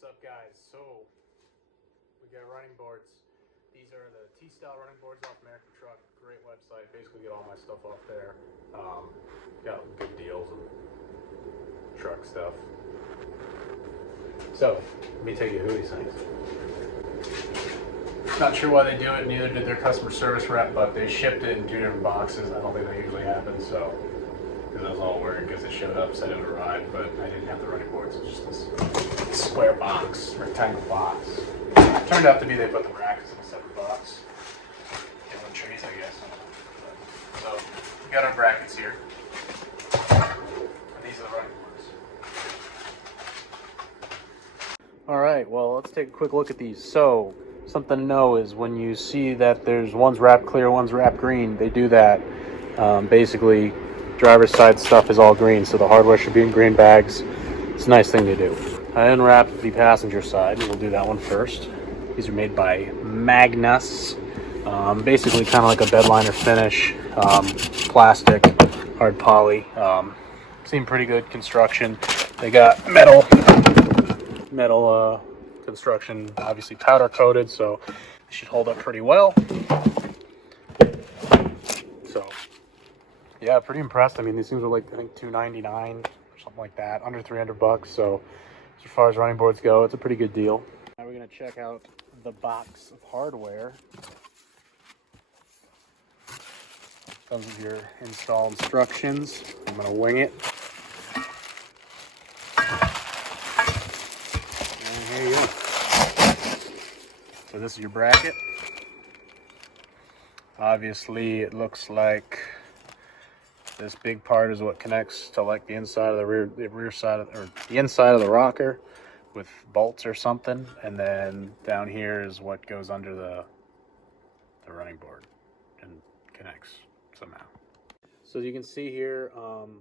What's up, guys? So we got running boards. These are the T-style running boards off American Truck. Great website. Basically get all my stuff off there. Got good deals and truck stuff. So let me tell you who these things. Not sure why they do it. Neither did their customer service rep, but they shipped it in 2 different boxes. I don't think that usually happens. So because I was all worried because it showed up, said it would arrive, but I didn't have the running boards. It's just this square box, rectangle box. It turned out to be they put the brackets in a separate box. Killing trees, I guess. So we got our brackets here. And these are the running boards. All right, well, let's take a quick look at these. So something to know is when you see that there's one's wrapped clear, one's wrapped green, they do that. Basically, driver's side stuff is all green, so the hardware should be in green bags. It's a nice thing to do. I unwrapped the passenger side. We'll do that one first. These are made by Magnus. Basically kind of like a bed liner finish, plastic, hard poly. Seem pretty good construction. They got metal construction, obviously powder coated, so they should hold up pretty well. So yeah, pretty impressed. I mean, these things were like, I think $299 or something like that, under $300. So as far as running boards go, it's a pretty good deal. Now we're gonna check out the box of hardware. Comes with your install instructions. I'm gonna wing it. And here you go. So this is your bracket. Obviously, it looks like this big part is what connects to like the inside of the rear side of, or the inside of the rocker with bolts or something, and then down here is what goes under the running board and connects somehow. So as you can see here,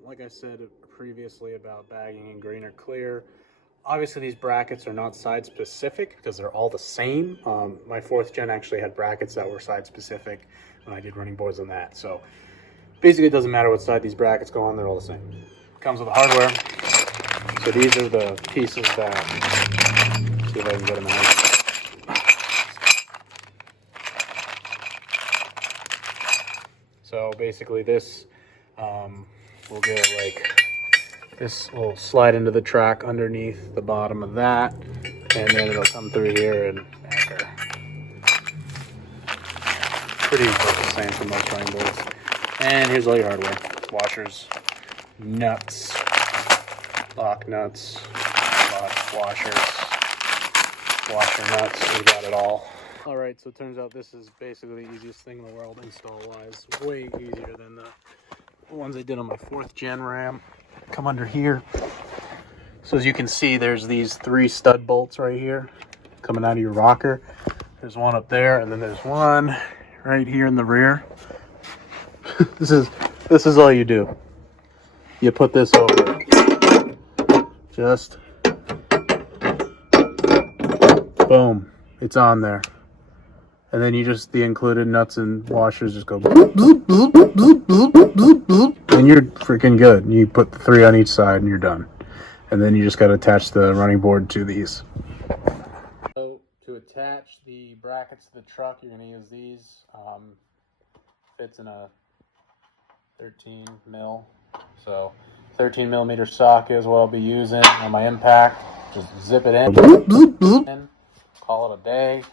like I said previously about bagging in green or clear, obviously these brackets are not side specific because they're all the same. My 4th gen actually had brackets that were side specific when I did running boards on that. So basically, it doesn't matter what side these brackets go on, they're all the same. Comes with the hardware. So these are the pieces that, see if I can get them out. So basically this will get like, this will slide into the track underneath the bottom of that, and then it'll come through here and anchor. Pretty much the same for most running boards. And here's all your hardware. Washers, nuts, lock nuts, washers, washer nuts, we got it all. All right, so it turns out this is basically the easiest thing in the world install-wise. Way easier than the ones I did on my 4th gen Ram. Come under here. So as you can see, there's these 3 stud bolts right here coming out of your rocker. There's one up there, and then there's one right here in the rear. This is all you do. You put this over. Just boom, it's on there. And then you just, the included nuts and washers just go bloop, bloop, bloop, bloop, bloop, bloop, bloop, bloop, and you're freaking good. You put the 3 on each side and you're done. And then you just got to attach the running board to these. So to attach the brackets to the truck, you're going to use these. Fits in a 13 mil. So 13 millimeter socket is what I'll be using on my impact. Just zip it in, call it a day.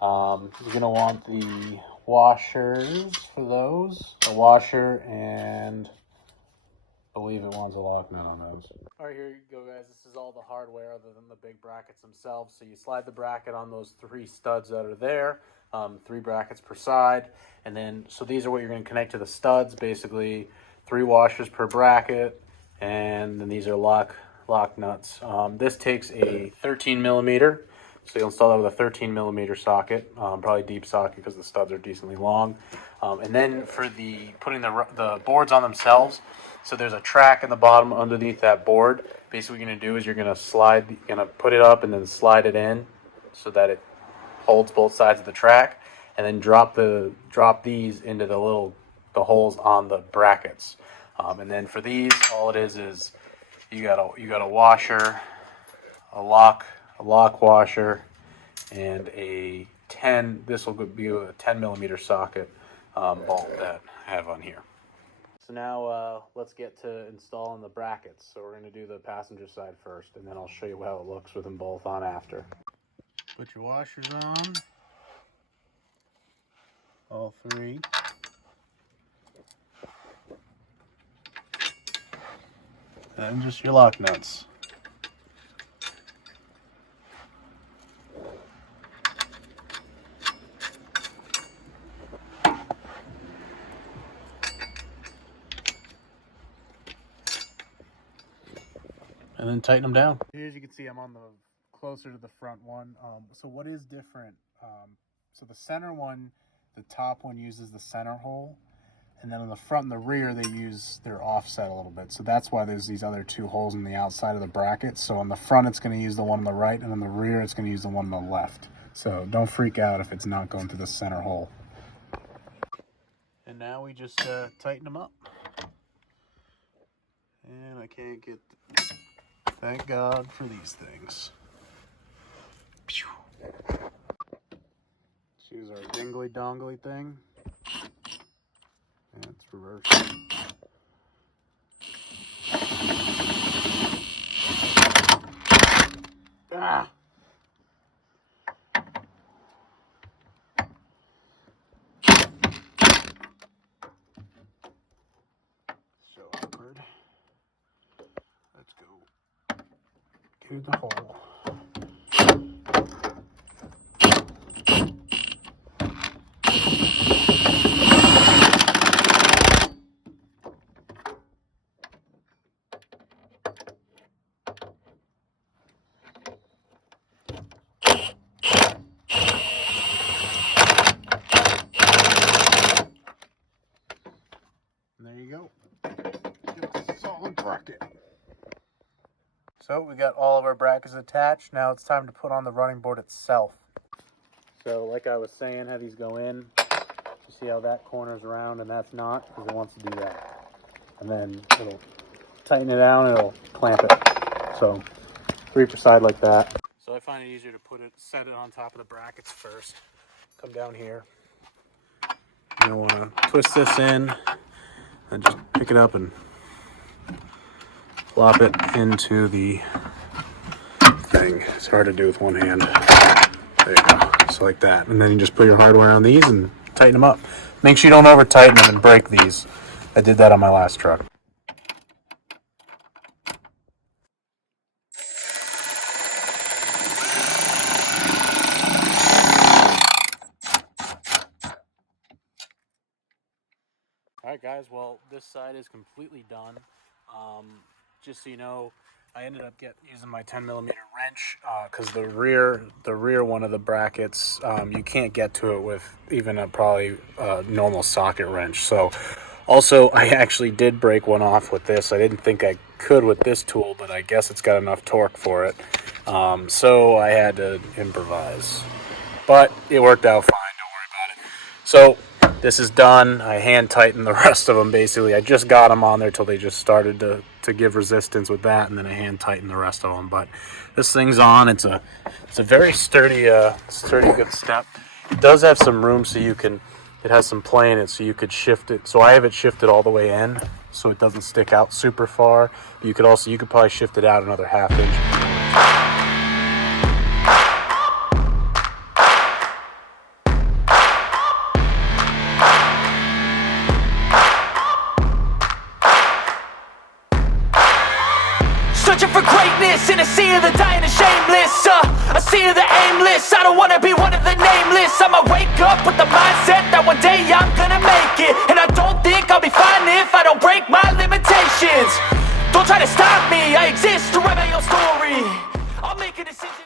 You're gonna want the washers for those, a washer, and I believe it wants a lock nut on those. All right, here you go, guys. This is all the hardware other than the big brackets themselves. So you slide the bracket on those 3 studs that are there, 3 brackets per side, and then so these are what you're going to connect to the studs. Basically, 3 washers per bracket, and then these are lock nuts. This takes a 13 millimeter. So you'll install that with a 13 millimeter socket, probably deep socket because the studs are decently long. And then for the putting the boards on themselves, so there's a track in the bottom underneath that board. Basically what you're gonna do is you're gonna put it up and then slide it in so that it holds both sides of the track, and then drop these into the holes on the brackets. And then for these, all it is you got a washer, a lock a lock washer, and a 10, this will be a 10 millimeter socket bolt that I have on here. So now let's get to installing the brackets. So we're going to do the passenger side first, and then I'll show you how it looks with them both on after. Put your washers on, all three. And just your lock nuts. And then tighten them down. Here, as you can see, I'm on the closer to the front one. So what is different? So the center one, the top one uses the center hole, and then on the front and the rear they're offset a little bit. So that's why there's these other two holes in the outside of the bracket. So on the front it's going to use the one on the right, and on the rear it's going to use the one on the left. So don't freak out if it's not going through the center hole. And now we just tighten them up. And I can't get. Thank God for these things. Let's use our dingly dongly thing. And it's reversed. Ah! So awkward. Let's go to the hole. And there you go. Get a solid bracket. So we got all of our brackets attached. Now it's time to put on the running board itself. So like I was saying, have these go in. You see how that corner's around and that's not, because it wants to do that. And then it'll tighten it down and it'll clamp it. So 3 per side like that. So I find it easier to set it on top of the brackets first. Come down here. You're gonna want to twist this in and just pick it up and flop it into the thing. It's hard to do with one hand. There you go. So like that. And then you just put your hardware on these and tighten them up. Make sure you don't over tighten them and break these. I did that on my last truck. Alright guys, well this side is completely done. Just so you know, I ended up using my 10 millimeter wrench because the rear one of the brackets, you can't get to it with even probably a normal socket wrench. So also I actually did break one off with this. I didn't think I could with this tool, but I guess it's got enough torque for it. So I had to improvise, but it worked out fine. Don't worry about it. So this is done. I hand tightened the rest of them basically. I just got them on there till they just started to give resistance with that, and then I hand tightened the rest of them. But this thing's on. It's a very sturdy good step. It does have some room so you can, it has some play in it so you could shift it. So I have it shifted all the way in so it doesn't stick out super far. But you could probably shift it out another ½ inch. Searching for greatness in a sea of the dying and shameless, a sea of the aimless. I don't wanna be one of the nameless. I'ma wake up with the mindset that one day I'm gonna make it, and I don't think I'll be fine if I don't break my limitations. Don't try to stop me, I exist to write my own story. I'll make a decision.